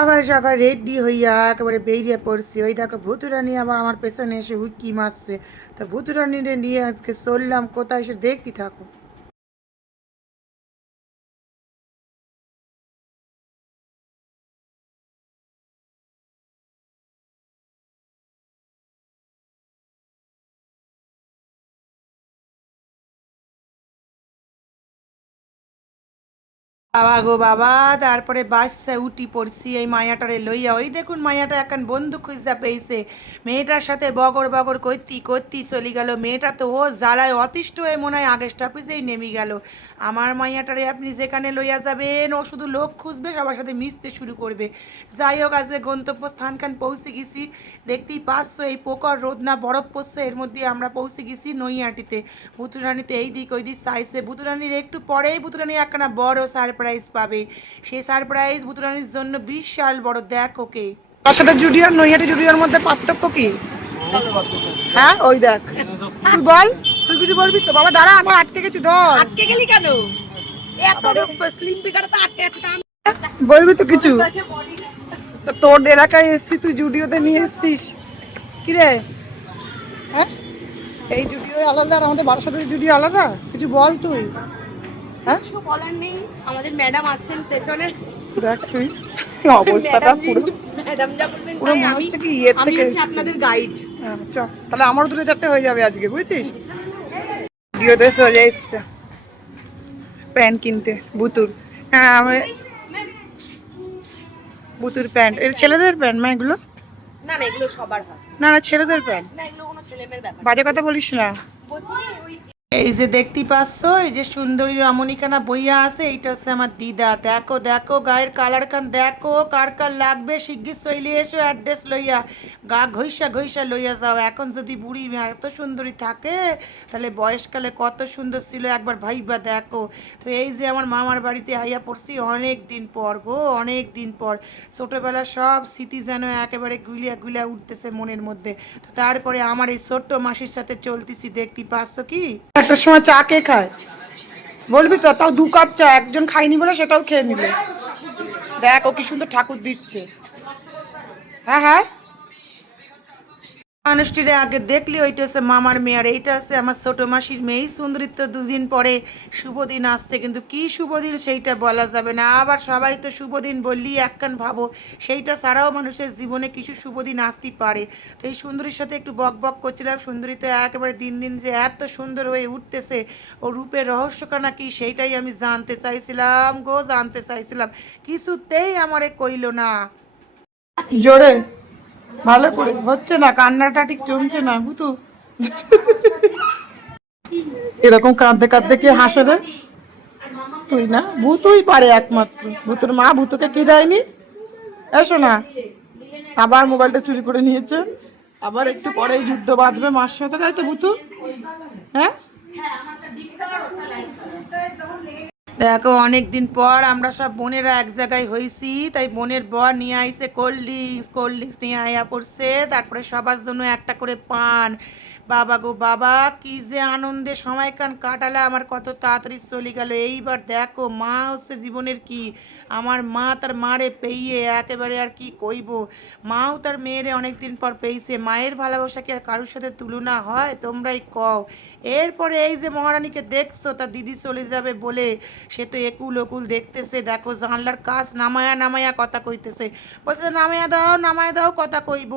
আবার সকাল রেডি হইয়া একেবারে বেরিয়ে পড়ছি। ওই দেখো ভুতুরানি আবার আমার পেছনে এসে হুকি মারছে। তা ভুতুরা নিয়ে আজকে চললাম, কোথায় এসে দেখতে থাকো। বাবা গো বাবা, তারপরে বাসে উঠি পড়ছি, এই মায়াটারে লইয়া। ওই দেখুন মায়াটা এখন বন্ধু খুঁজা পেয়েছে। মেয়েটার সাথে বগর বগর করতি করতি চলে গেল। মেয়েটা তো ও জ্বালায়, অতিষ্ঠ হয়ে মনে হয় আগের স্টপেজেই নেমে গেল। আমার মাইয়াটারে আপনি যেখানে লইয়া যাবেন, ও শুধু লোক খুঁজবে, সবার সাথে মিশতে শুরু করবে। যাই হোক, আজকে গন্তব্য স্থানখান পৌঁছে গেছি। দেখতেই পাচ্ছ, এই পোকর রোদ না বরফ পড়ছে, এর মধ্যে আমরা পৌঁছে গেছি নৈহাটিতে। ভুতুরানিতে এই দিক ওই দিক চাইছে ভুতুরানির একটু পরেই ভুতুরানি একখানা বড় সারপ্রাইজ পাবে। সেই সারপ্রাইজ ভুতুরানির জন্য বিশাল বড় দেখ ওকে। সাথে জুডিওর নৈহাটি জুডিওর মধ্যে পার্থক্য কি? হ্যাঁ ওই দেখ। তুই বল তুই কিছু বলবি তো? বাবা দাঁড়া আমার আটকে গেছি ধর। আটকে গেলি কেন? এত স্লিম ফিগারে তো আটকে আছে বলবি তো কিছু? তো তোর এলাকায় এসছি তুই জুডিওতে নিয়ে এসছিস। কি রে? হ্যাঁ? এই জুডিও আলাদা আর আমাদের সাথে জুডিও আলাদা? কিছু বল তুই। কিছু বলার নেই। আমাদের ম্যাডাম আসছেন পেছনে। দেখ তুই। অবস্থাটা পুরো। ম্যাডাম যা বলবেন পুরো মনে হচ্ছে কি ইয়ের থেকে আপনাদের গাইড হ্যাঁ, চ। তাহলে আমারও দুটো চারটে হয়ে যাবে আজকে বুঝছিস? ভিডিওতে চলে এসছে। প্যান্ট কিনতে বুতুর। হ্যাঁ আমি বুতুর প্যান্ট। এর ছেলেদের প্যান্ট মা এগুলো? না না এগুলো সবার হয়। না না ছেলেদের প্যান্ট। না এগুলো কোনো ছেলে ব্যাপার বাজে কথা বলিস না। বলছি ওই এই যে দেখতে পাচ্ছ, এই যে সুন্দরী রমণীখানা বইয়া আছে, এইটা হচ্ছে আমার দিদা। দেখো দেখো, গায়ের কালার খান, দেখো, কার কার লাগবে, শিগগির চলে এসো অ্যাড্রেস লইয়া। গা ঘইসা ঘইসা লইয়া যাও। এখন যদি বুড়ি এত সুন্দরী থাকে, তাহলে বয়সকালে কত সুন্দর ছিল, একবার ভাইবা দেখো। তো এই যে আমার মামার বাড়িতে আইয়া পড়ছি, অনেক দিন পর গো, অনেক দিন পর। ছোটোবেলার সব স্মৃতি যেন একেবারে গুলিয়া গুলিয়া উঠতেছে মনের মধ্যে। তো তারপরে আমার এই ছোট্ট মাসির সাথে চলতেছি দেখতে পাচ্ছ কি? একটা সময় চা কে খায়? বলবি তো, তাও দু কাপ চা, একজন খাইনি বলে সেটাও খেয়ে নিবে। দেখ ও কি সুন্দর ঠাকুর দিচ্ছে। হ্যাঁ হ্যাঁ? মানুষটিরে আগে দেখলি, ওইটা হচ্ছে মামার মেয়ে, আর এইটা হচ্ছে আমার ছোট মাসির মেয়েই সুন্দরিত্ব দুদিন পরে শুভ দিন আসছে, কিন্তু কি শুভ দিন সেইটা বলা যাবে না। আবার সবাই তো শুভ দিন বললি একখান ভাবো, সেইটা ছাড়াও মানুষের জীবনে কিছু শুভ দিন আসতেই পারে। তো এই সুন্দরীর সাথে একটু বক বক করছিলাম, সুন্দরী তো একেবারে দিন দিন যে এত সুন্দর হয়ে উঠতেছে, ও রূপের রহস্যখানা কি সেইটাই আমি জানতে চাইছিলাম গো, জানতে চাইছিলাম। কিছুতেই আমারে কইলো না। জোরে। ভালো করে, হচ্ছে না, কান্নাটা ঠিক জমছে না বুতু এরকম কাঁদতে কাঁদতে কি হাসে রে? তুই না, ভূতুই পারে একমাত্র। ভূতুর মা ভূতুকে কি দেয়নি? এসো না। আবার মোবাইলটা চুরি করে নিয়েছে। আবার একটু পরেই যুদ্ধ বাঁধবে মার সাথে, তাই তো ভূতু? হ্যাঁ? দেখো, অনেকদিন পর আমরা সব বোনেরা এক জায়গায় হয়েছি তাই বোনের বর নিয়ে আইসে কোল্ড ড্রিঙ্কস কোল্ড ড্রিঙ্কস নিয়ে আয়া পড়ছে, তারপরে সবার জন্য একটা করে পান। বাবা গো বাবা, কি যে আনন্দে সময়কান কাটালে আমার কত তাড়াতাড়ি চলে গেল। এইবার দেখো, মা হচ্ছে জীবনের কি? আমার মা তার মারে পেয়ে একেবারে আর কি কইব? মাও তার মেয়েরে অনেক দিন পর পেয়েছে মায়ের ভালোবাসা কি আর কারোর সাথে তুলনা হয়? তোমরাই কও। এরপরে এই যে মহারানীকে দেখছ, তার দিদি চলে যাবে বলে, সে তো একুল ওকুল দেখতেছে, দেখো জানলার কাজ নামায়া নামায়া কথা কইতেছে। বলছে, নামায়া দাও নামায়া দাও কথা কইব।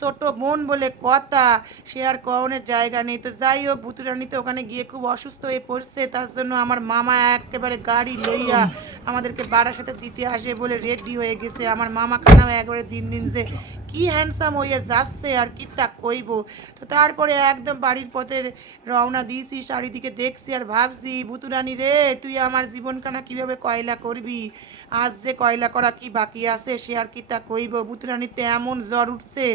ছোট বোন বলে, কথা? সে আর কনের জায়গা নেই। তো যাই হোক ভুতুরানিতে ওখানে গিয়ে খুব অসুস্থ হয়ে পড়ছে। তার জন্য আমার মামা একেবারে গাড়ি লইয়া আমাদেরকে বাড়ার সাথে দিতে আসে বলে রেডি হয়ে গেছে। আমার মামা কানাও একবারে দিন দিন যে কি হ্যান্ডসাম হয়ে যাচ্ছে আর কি তা কইব? তো তারপরে একদম বাড়ির পথে রওনা দিয়েছি, চারিদিকে দেখছি আর ভাবছি ভুতুরানি রে, তুই আমার জীবনখানা কীভাবে কয়লা করবি? আজ যে কয়লা করা কি বাকি আছে, সে আর কি তা কইব? ভুতুরানিতে এমন জ্বর উঠছে,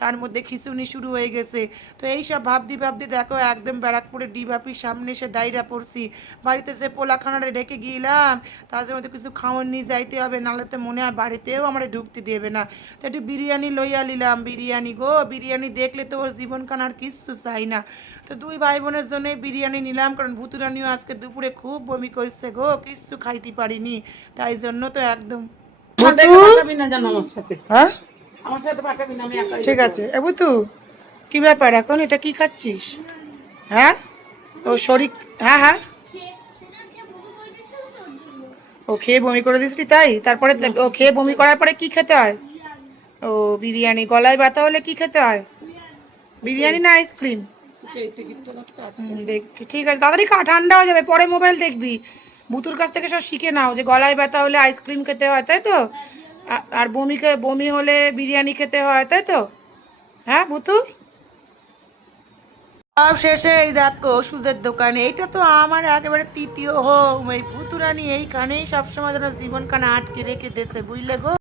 তার মধ্যে খিচুনি শুরু হয়ে গেছে। তো এইসব ভাবদি ভাবদি দেখো, একদম ব্যারাকপুরে ডিবাপির সামনে এসে দায়রা পড়ছি। বাড়িতে যে পোলাখানারে রেখে গিয়েলাম, তার জন্য তো কিছু খাওয়ার নিয়ে যাইতে হবে, নাহলে তো মনে হয় বাড়িতেও আমার ঢুকতে দেবে না। তো একটু বিরিয়ানি লইয়া নিলাম বিরিয়ানি গো বিরিয়ানি দেখলে তো ওর জীবনখান আর কিচ্ছু চাই না। তো দুই ভাই বোনের জন্য বিরিয়ানি নিলাম কারণ ভুতুরানিও আজকে দুপুরে খুব বমি করছে গো কিচ্ছু খাইতে পারিনি তাই জন্য তো একদম হ্যাঁ? ঠিক আছে। এ বুতু কি ব্যাপার এখন? এটা কি খাচ্ছিস? হ্যাঁ? ও শরীর হ্যাঁ হ্যাঁ। ও খেয়ে বমি করে দিসলি তাই? তারপরে ও খেয়ে বমি করার পরে কি খেতে হয়? ও বিরিয়ানি। গলায় ব্যথা হলে কি খেতে হয়? বিরিয়ানি। না আইসক্রিম দেখছি। ঠিক আছে তাড়াতাড়ি খা ঠান্ডা হয়ে যাবে। পরে মোবাইল দেখবি। বুতুর কাছ থেকে সব শিখে নাও যে গলায় ব্যথা হলে আইসক্রিম খেতে হয় তাই তো? আর বমি বমি হলে বিরিয়ানি খেতে হয় তাই তো? হ্যাঁ বুতু? সব শেষে এই দেখো ওষুধের দোকানে। এইটা তো আমার একেবারে তৃতীয় হোম এই ভুতুরানি এইখানেই সবসময় যেন জীবনখানে আটকে রেখে দেশে বুঝলে গো?